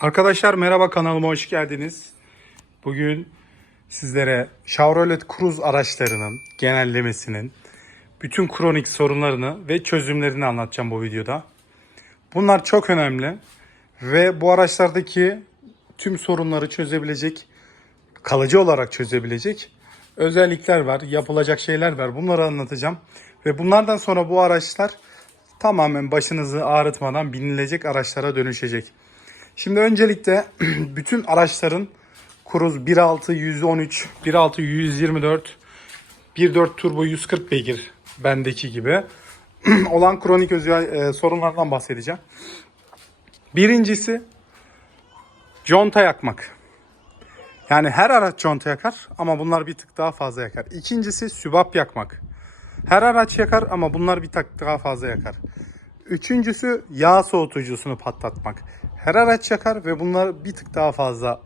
Arkadaşlar merhaba kanalıma hoş geldiniz. Bugün sizlere Chevrolet Cruze araçlarının genellemesinin bütün kronik sorunlarını ve çözümlerini anlatacağım bu videoda. Bunlar çok önemli ve bu araçlardaki tüm sorunları çözebilecek, kalıcı olarak çözebilecek özellikler var, yapılacak şeyler var. Bunları anlatacağım ve bunlardan sonra bu araçlar tamamen başınızı ağrıtmadan binilecek araçlara dönüşecek. Şimdi öncelikle bütün araçların Cruze 1.6 113, 1.6 124, 1.4 turbo 140 beygir bendeki gibi olan kronik özel sorunlardan bahsedeceğim. Birincisi conta yakmak. Yani her araç conta yakar ama bunlar bir tık daha fazla yakar. İkincisi sübap yakmak. Her araç yakar ama bunlar bir tık daha fazla yakar. Üçüncüsü yağ soğutucusunu patlatmak. Her araç yakar ve bunlar bir tık daha fazla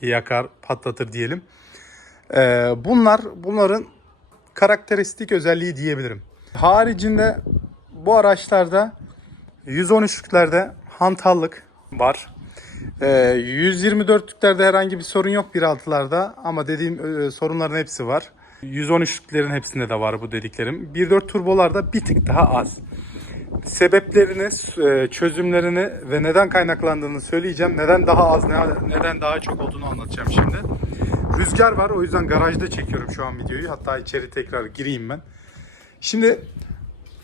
yakar, patlatır diyelim. Ee, bunlar bunların karakteristik özelliği diyebilirim. Haricinde bu araçlarda 113'lüklerde hantallık var. Ee, 124'lüklerde herhangi bir sorun yok 1.6'larda ama dediğim e, sorunların hepsi var. 113'lüklerin hepsinde de var bu dediklerim. 1.4 turbolarda bir tık daha az sebeplerini, e, çözümlerini ve neden kaynaklandığını söyleyeceğim. Neden daha az, ne- neden daha çok olduğunu anlatacağım şimdi. Rüzgar var o yüzden garajda çekiyorum şu an videoyu. Hatta içeri tekrar gireyim ben. Şimdi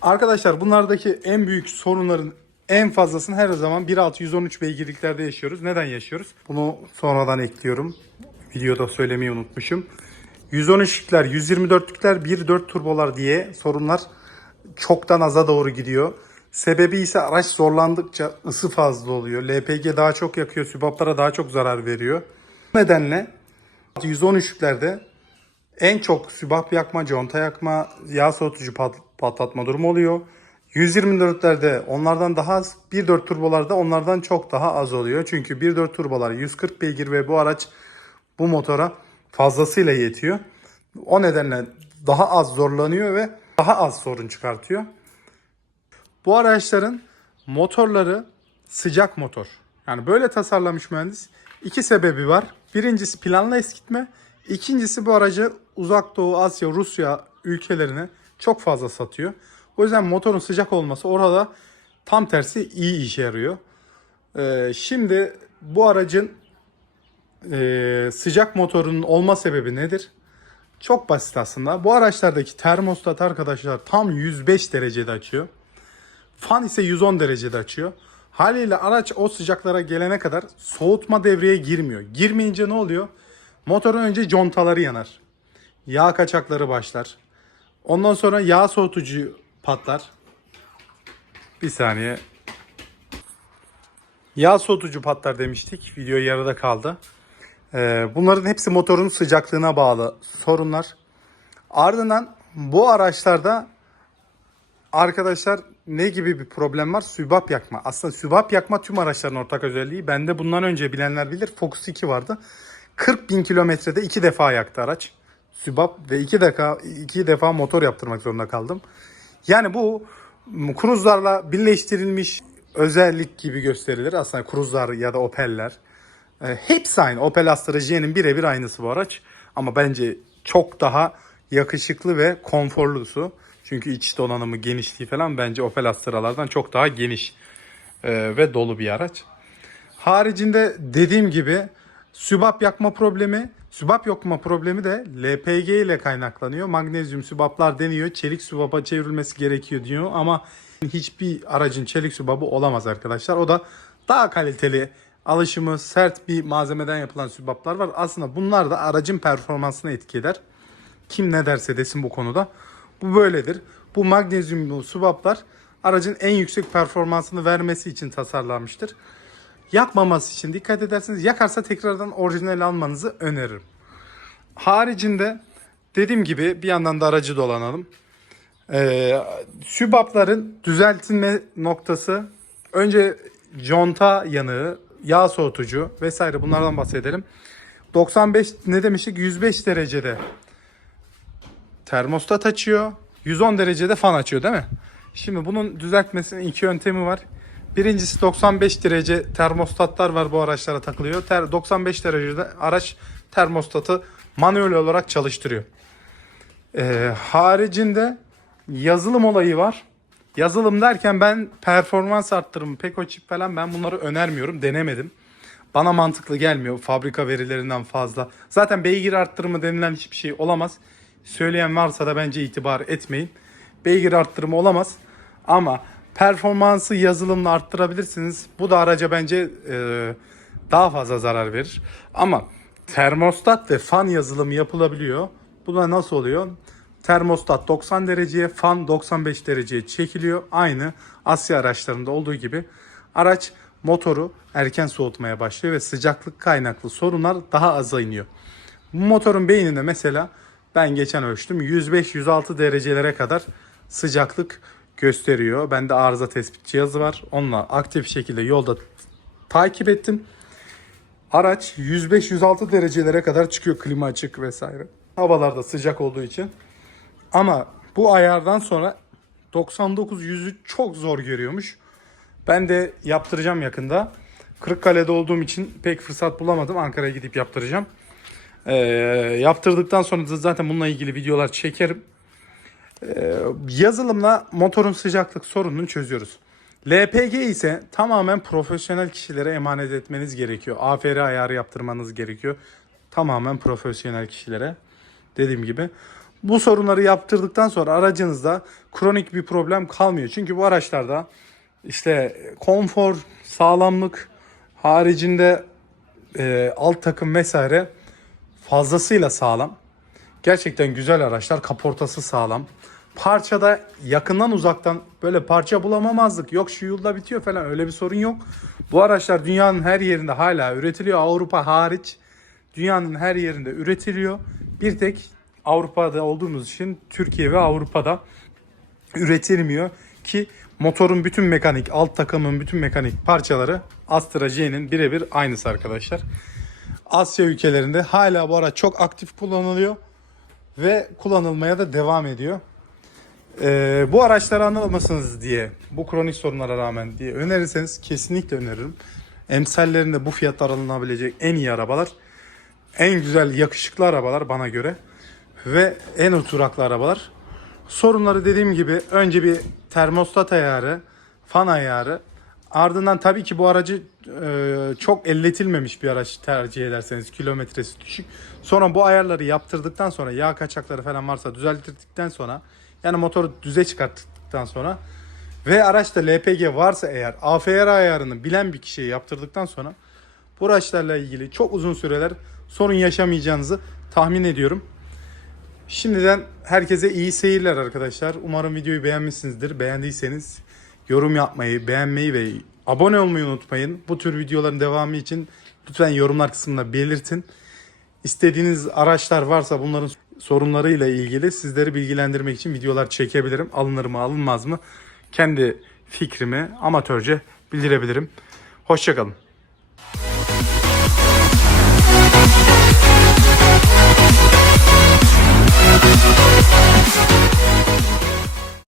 arkadaşlar bunlardaki en büyük sorunların en fazlasını her zaman 1.6 113 beygirliklerde yaşıyoruz. Neden yaşıyoruz? Bunu sonradan ekliyorum. Videoda söylemeyi unutmuşum. 113'lükler, 124'lükler, 1.4 turbolar diye sorunlar çoktan aza doğru gidiyor. Sebebi ise araç zorlandıkça ısı fazla oluyor. LPG daha çok yakıyor, sübaplara daha çok zarar veriyor. Bu nedenle 113'lüklerde en çok sübap yakma, conta yakma, yağ soğutucu pat- patlatma durumu oluyor. 124'lerde onlardan daha az, 1.4 turbolarda onlardan çok daha az oluyor. Çünkü 1.4 turbolar 140 beygir ve bu araç bu motora fazlasıyla yetiyor. O nedenle daha az zorlanıyor ve daha az sorun çıkartıyor. Bu araçların motorları sıcak motor. Yani böyle tasarlamış mühendis. İki sebebi var. Birincisi planlı eskitme. İkincisi bu aracı uzak doğu, Asya, Rusya ülkelerine çok fazla satıyor. O yüzden motorun sıcak olması orada tam tersi iyi işe yarıyor. Ee, şimdi bu aracın e, sıcak motorunun olma sebebi nedir? Çok basit aslında. Bu araçlardaki termostat arkadaşlar tam 105 derecede açıyor. Fan ise 110 derecede açıyor. Haliyle araç o sıcaklara gelene kadar soğutma devreye girmiyor. Girmeyince ne oluyor? Motorun önce contaları yanar. Yağ kaçakları başlar. Ondan sonra yağ soğutucu patlar. Bir saniye. Yağ soğutucu patlar demiştik. Video yarıda kaldı. Ee, bunların hepsi motorun sıcaklığına bağlı sorunlar. Ardından bu araçlarda arkadaşlar ne gibi bir problem var? Sübap yakma. Aslında sübap yakma tüm araçların ortak özelliği. Bende bundan önce bilenler bilir. Focus 2 vardı. 40 bin kilometrede iki defa yaktı araç. Sübap ve iki defa, iki defa motor yaptırmak zorunda kaldım. Yani bu kruzlarla birleştirilmiş özellik gibi gösterilir. Aslında kruzlar ya da Opel'ler. E, hepsi aynı. Opel Astra J'nin birebir aynısı bu araç. Ama bence çok daha yakışıklı ve konforlusu. Çünkü iç donanımı, genişliği falan bence Opel Astra'lardan çok daha geniş e, ve dolu bir araç. Haricinde dediğim gibi sübap yakma problemi, sübap yakma problemi de LPG ile kaynaklanıyor. Magnezyum sübaplar deniyor. Çelik sübapa çevrilmesi gerekiyor diyor ama hiçbir aracın çelik sübabı olamaz arkadaşlar. O da daha kaliteli, alışımı sert bir malzemeden yapılan sübaplar var. Aslında bunlar da aracın performansına etki eder. Kim ne derse desin bu konuda. Bu böyledir. Bu magnezyumlu sübaplar aracın en yüksek performansını vermesi için tasarlanmıştır. Yapmaması için dikkat ederseniz yakarsa tekrardan orijinal almanızı öneririm. Haricinde dediğim gibi bir yandan da aracı dolanalım. Ee, sübapların düzeltilme noktası önce conta yanığı, yağ soğutucu vesaire bunlardan bahsedelim. 95 ne demiştik? 105 derecede termostat açıyor. 110 derecede fan açıyor değil mi? Şimdi bunun düzeltmesinin iki yöntemi var. Birincisi 95 derece termostatlar var bu araçlara takılıyor. Ter, 95 derecede araç termostatı manuel olarak çalıştırıyor. Ee, haricinde yazılım olayı var. Yazılım derken ben performans arttırımı, Peko çip falan ben bunları önermiyorum. Denemedim. Bana mantıklı gelmiyor fabrika verilerinden fazla. Zaten beygir arttırımı denilen hiçbir şey olamaz. Söyleyen varsa da bence itibar etmeyin. Beygir arttırımı olamaz. Ama performansı yazılımla arttırabilirsiniz. Bu da araca bence e, daha fazla zarar verir. Ama termostat ve fan yazılımı yapılabiliyor. Bu da nasıl oluyor? Termostat 90 dereceye, fan 95 dereceye çekiliyor. Aynı Asya araçlarında olduğu gibi. Araç motoru erken soğutmaya başlıyor ve sıcaklık kaynaklı sorunlar daha aza iniyor. Bu motorun beyninde mesela ben geçen ölçtüm 105-106 derecelere kadar sıcaklık gösteriyor. Bende arıza tespit cihazı var. Onunla aktif şekilde yolda takip ettim. Araç 105-106 derecelere kadar çıkıyor klima açık vesaire. Havalarda sıcak olduğu için. Ama bu ayardan sonra 99-100'ü çok zor görüyormuş. Ben de yaptıracağım yakında. Kırıkkale'de olduğum için pek fırsat bulamadım. Ankara'ya gidip yaptıracağım. Ee, yaptırdıktan sonra da zaten bununla ilgili videolar çekerim. Ee, yazılımla motorun sıcaklık sorununu çözüyoruz. LPG ise tamamen profesyonel kişilere emanet etmeniz gerekiyor. AFR ayarı yaptırmanız gerekiyor. Tamamen profesyonel kişilere. Dediğim gibi. Bu sorunları yaptırdıktan sonra aracınızda kronik bir problem kalmıyor. Çünkü bu araçlarda işte konfor, sağlamlık haricinde e, alt takım vesaire fazlasıyla sağlam. Gerçekten güzel araçlar. Kaportası sağlam. Parçada yakından uzaktan böyle parça bulamamazlık. Yok şu yılda bitiyor falan öyle bir sorun yok. Bu araçlar dünyanın her yerinde hala üretiliyor. Avrupa hariç dünyanın her yerinde üretiliyor. Bir tek Avrupa'da olduğumuz için Türkiye ve Avrupa'da üretilmiyor ki motorun bütün mekanik, alt takımın bütün mekanik parçaları Astra J'nin birebir aynısı arkadaşlar. Asya ülkelerinde hala bu araç çok aktif kullanılıyor ve kullanılmaya da devam ediyor. Ee, bu araçları anlamasınız diye, bu kronik sorunlara rağmen diye önerirseniz kesinlikle öneririm. Emsallerinde bu fiyatlar alınabilecek en iyi arabalar. En güzel, yakışıklı arabalar bana göre. Ve en oturaklı arabalar. Sorunları dediğim gibi önce bir termostat ayarı, fan ayarı. Ardından tabii ki bu aracı e, çok elletilmemiş bir araç tercih ederseniz kilometresi düşük. Sonra bu ayarları yaptırdıktan sonra yağ kaçakları falan varsa düzelttirdikten sonra yani motoru düze çıkarttıktan sonra ve araçta LPG varsa eğer AFR ayarını bilen bir kişiye yaptırdıktan sonra bu araçlarla ilgili çok uzun süreler sorun yaşamayacağınızı tahmin ediyorum. Şimdiden herkese iyi seyirler arkadaşlar. Umarım videoyu beğenmişsinizdir. Beğendiyseniz yorum yapmayı, beğenmeyi ve abone olmayı unutmayın. Bu tür videoların devamı için lütfen yorumlar kısmında belirtin. İstediğiniz araçlar varsa bunların sorunlarıyla ilgili sizleri bilgilendirmek için videolar çekebilirim. Alınır mı alınmaz mı? Kendi fikrimi amatörce bildirebilirim. Hoşçakalın.